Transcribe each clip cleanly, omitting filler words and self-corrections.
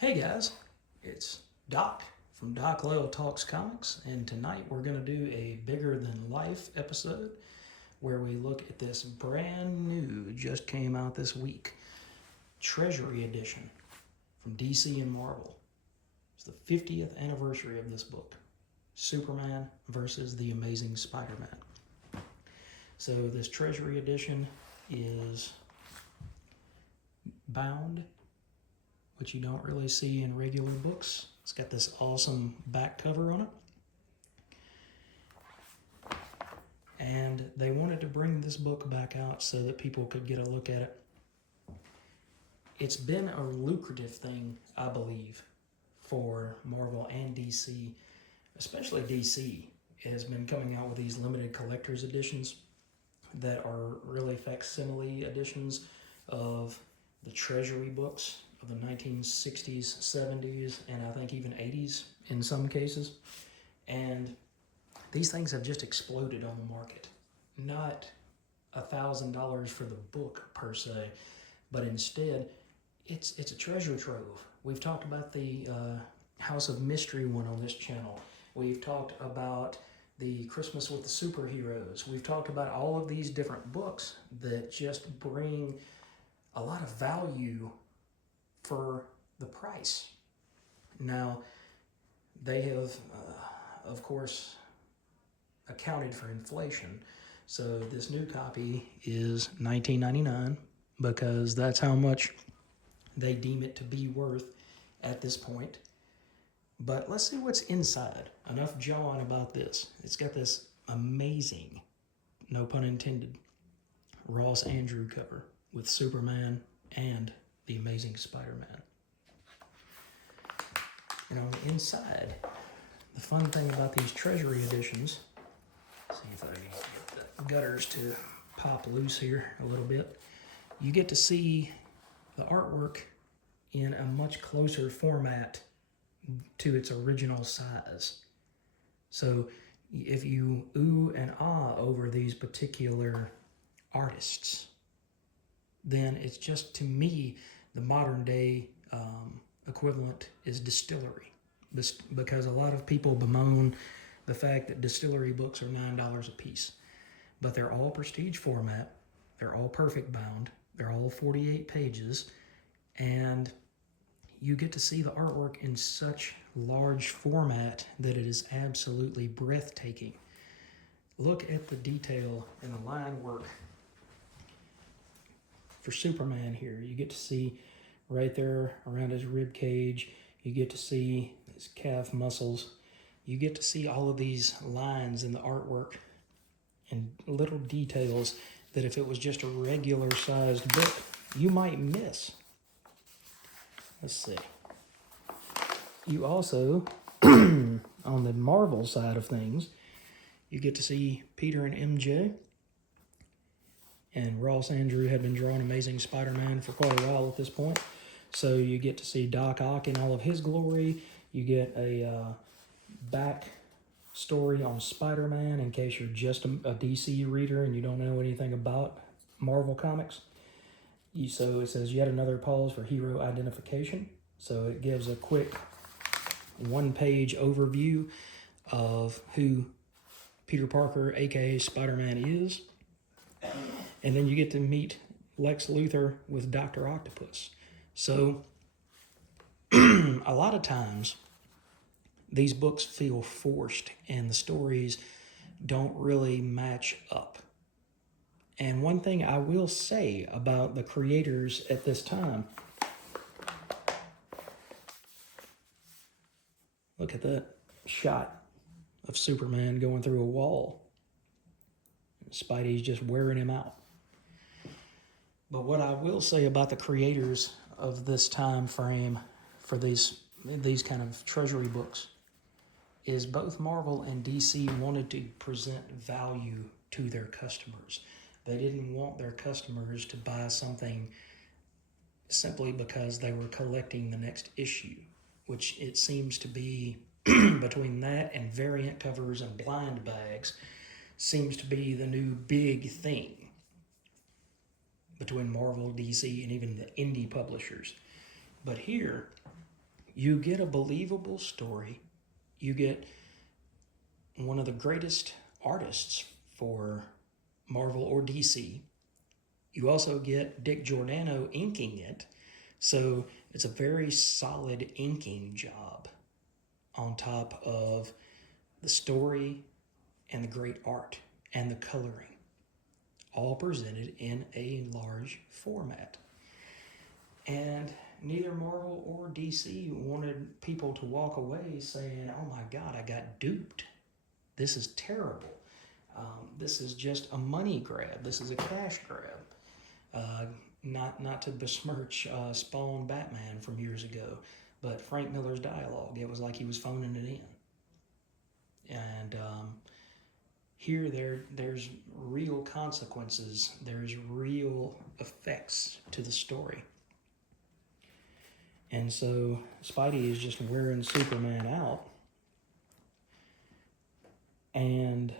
Hey guys, it's Doc from Doc Lyle Talks Comics, and tonight we're going to do a bigger than life episode where we look at this brand new, just came out this week, Treasury edition from DC and Marvel. It's the 50th anniversary of this book, Superman versus the Amazing Spider-Man. So this Treasury edition is bound, which you don't really see in regular books. It's got this awesome back cover on it. And they wanted to bring this book back out so that people could get a look at it. It's been a lucrative thing, I believe, for Marvel and DC, especially DC. It has been coming out with these limited collector's editions that are really facsimile editions of the Treasury books of the 1960s, 70s, and I think even 80s in some cases. And these things have just exploded on the market. Not $1,000 for the book per se, but instead it's a treasure trove. We've talked about the House of Mystery one on this channel. We've talked about the Christmas with the Superheroes. We've talked about all of these different books that just bring a lot of value for the price. Now, they have, of course, accounted for inflation. So this new copy is $19.99 because that's how much they deem it to be worth at this point. But let's see what's inside. Enough jawing about this. It's got this amazing, no pun intended, Ross Andru cover with Superman and the Amazing Spider-Man. And on the inside, the fun thing about these Treasury editions, see if I can get the gutters to pop loose here a little bit, you get to see the artwork in a much closer format to its original size. So if you ooh and ah over these particular artists, then it's just, to me, the modern day equivalent is distillery, because a lot of people bemoan the fact that distillery books are $9 a piece, but they're all prestige format, they're all perfect bound, they're all 48 pages, and you get to see the artwork in such large format that it is absolutely breathtaking. Look at the detail in the line work for Superman here. You get to see right there around his rib cage, you get to see his calf muscles, you get to see all of these lines in the artwork and little details that if it was just a regular sized book, you might miss. Let's see. You also, on the Marvel side of things, you get to see Peter and MJ. And Ross Andru had been drawing Amazing Spider-Man for quite a while at this point. So you get to see Doc Ock in all of his glory. You get a back story on Spider-Man in case you're just a DC reader and you don't know anything about Marvel Comics. So it says, yet another pause for hero identification. So it gives a quick one-page overview of who Peter Parker, aka Spider-Man, is. And then you get to meet Lex Luthor with Dr. Octopus. So a lot of times these books feel forced and the stories don't really match up. And one thing I will say about the creators at this time, look at that shot of Superman going through a wall. Spidey's just wearing him out. But what I will say about the creators of this time frame for these kind of treasury books is both Marvel and DC wanted to present value to their customers. They didn't want their customers to buy something simply because they were collecting the next issue, which it seems to be between that and variant covers and blind bags seems to be the new big thing between Marvel, DC, and even the indie publishers. But here, You get a believable story. You get one of the greatest artists for Marvel or DC. You also get Dick Giordano inking it. So it's a very solid inking job on top of the story and the great art and the coloring, all presented in a large format. And neither Marvel or DC wanted people to walk away saying, oh my God, I got duped. This is terrible. This is just a money grab. This is a cash grab. Not to besmirch Spawn Batman from years ago, but Frank Miller's dialogue, it was like he was phoning it in. And here there's real consequences. There's real effects to the story. And so Spidey is just wearing Superman out. And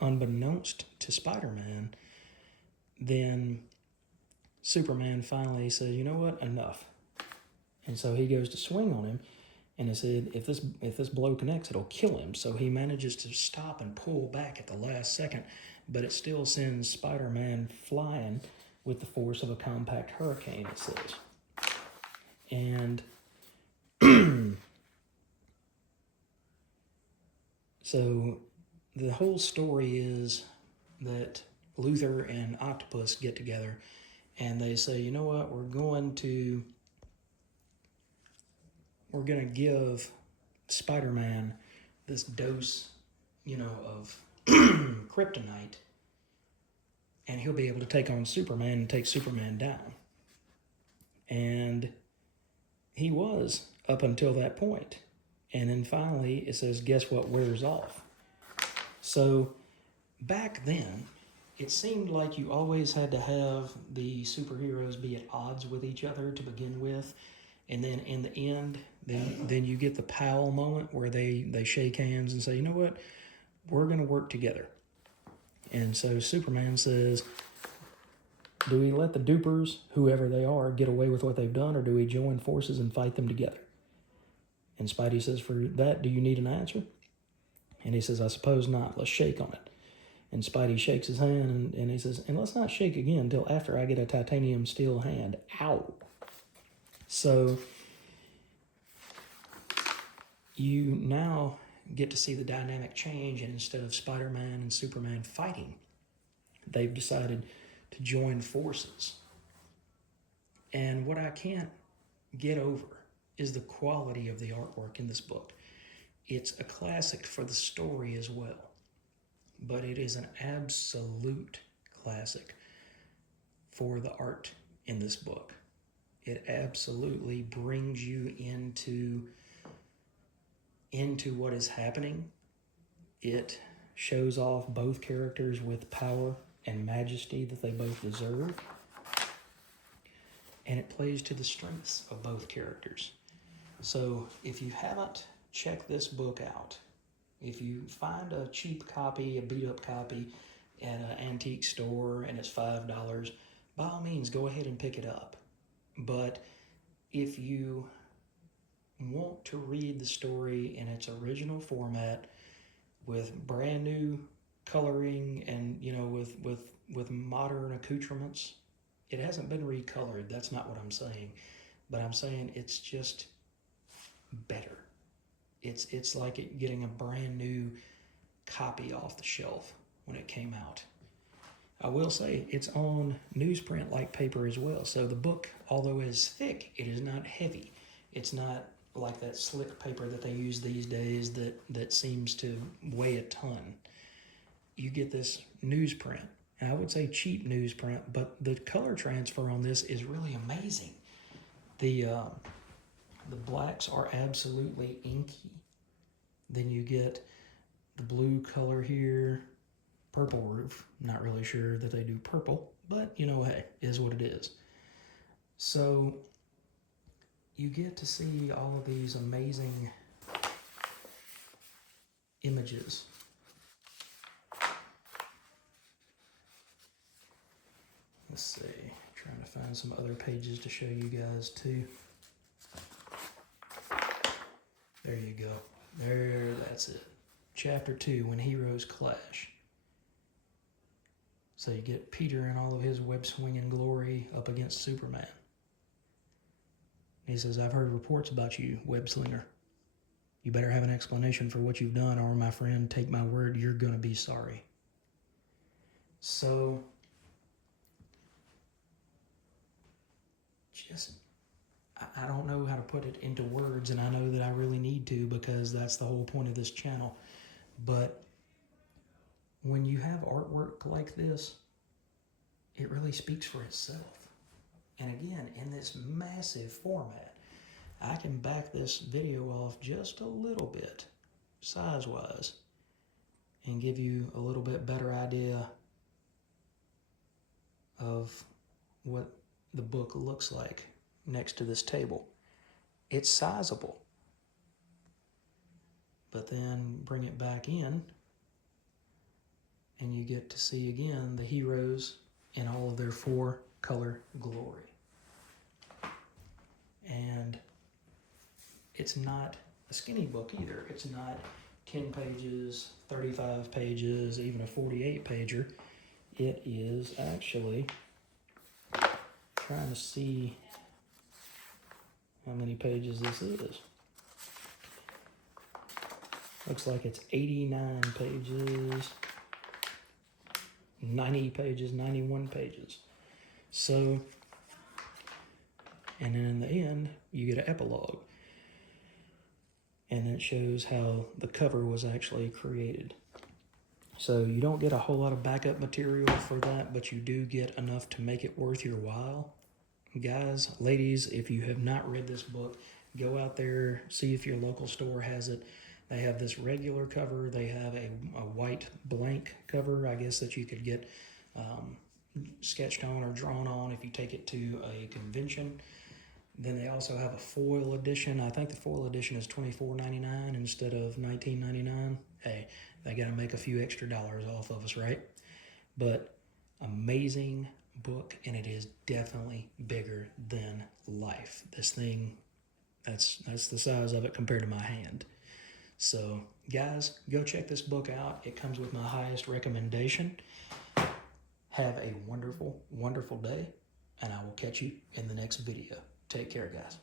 unbeknownst to Spider-Man, then Superman finally says, you know what, enough. And so he goes to swing on him, and he said, if this blow connects, it'll kill him. So he manages to stop and pull back at the last second, but it still sends Spider-Man flying with the force of a compact hurricane, it says. And so the whole story is that Luther and Octopus get together and they say, you know what, we're going to give Spider-Man this dose, of kryptonite, and he'll be able to take on Superman and take Superman down. And he was up until that point. And then finally it says, guess what wears off? So back then, it seemed like you always had to have the superheroes be at odds with each other to begin with. And then in the end, then you get the Powell moment where they shake hands and say, you know what, we're going to work together. And so Superman says, do we let the dupers, whoever they are, get away with what they've done, or do we join forces and fight them together? And Spidey says, for that, do you need an answer? And he says, I suppose not. Let's shake on it. And Spidey shakes his hand, and he says, and let's not shake again until after I get a titanium steel hand. Ow. So you now get to see the dynamic change, and instead of Spider-Man and Superman fighting, they've decided to join forces. And what I can't get over is the quality of the artwork in this book. It's a classic for the story as well, but it is an absolute classic for the art in this book. It absolutely brings you into what is happening. It shows off both characters with power and majesty that they both deserve. And it plays to the strengths of both characters. So if you haven't checked this book out, if you find a cheap copy, a beat-up copy at an antique store and it's $5, by all means, go ahead and pick it up. But if you want to read the story in its original format with brand new coloring and, with modern accoutrements, it hasn't been recolored. That's not what I'm saying. But I'm saying it's just better. It's like getting a brand new copy off the shelf when it came out. I will say it's on newsprint-like paper as well. So the book, although it is thick, it is not heavy. It's not like that slick paper that they use these days that seems to weigh a ton. You get this newsprint. And I would say cheap newsprint, but the color transfer on this is really amazing. The blacks are absolutely inky. Then you get the blue color here, purple roof. Not really sure that they do purple, but hey, it is what it is. So you get to see all of these amazing images. Let's see, trying to find some other pages to show you guys too. There you go. There, that's it. Chapter 2, When Heroes Clash. So you get Peter in all of his web-swinging glory up against Superman. He says, I've heard reports about you, web-slinger. You better have an explanation for what you've done, or my friend, take my word, you're going to be sorry. So, just, I don't know how to put it into words, and I know that I really need to because that's the whole point of this channel. But when you have artwork like this, it really speaks for itself. And again, in this massive format, I can back this video off just a little bit, size-wise, and give you a little bit better idea of what the book looks like next to this table. It's sizable. But then bring it back in, and you get to see again the heroes in all of their 4-color glory. And it's not a skinny book either. It's not 10 pages, 35 pages, even a 48-pager. It is actually, trying to see how many pages this is. Looks like it's 89 pages, 90 pages, 91 pages. So, and then in the end, you get an epilogue. And it shows how the cover was actually created. So you don't get a whole lot of backup material for that, but you do get enough to make it worth your while. Guys, ladies, if you have not read this book, go out there, see if your local store has it. They have this regular cover. They have a white blank cover, I guess, that you could get sketched on or drawn on if you take it to a convention. Then they also have a foil edition. I think the foil edition is $24.99 instead of $19.99. Hey, they got to make a few extra dollars off of us, right? But amazing book, and it is definitely bigger than life. This thing, that's the size of it compared to my hand. So, guys, go check this book out. It comes with my highest recommendation. Have a wonderful, wonderful day, and I will catch you in the next video. Take care, guys.